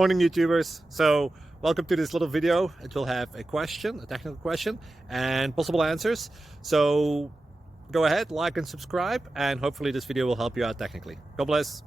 Morning YouTubers. So welcome to this little video. It will have a question, a technical question, and possible answers. So go ahead, like and subscribe, and hopefully this video will help you out technically. God bless.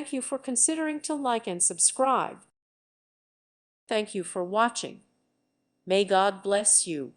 Thank you for considering to like and subscribe. Thank you for watching. May God bless you.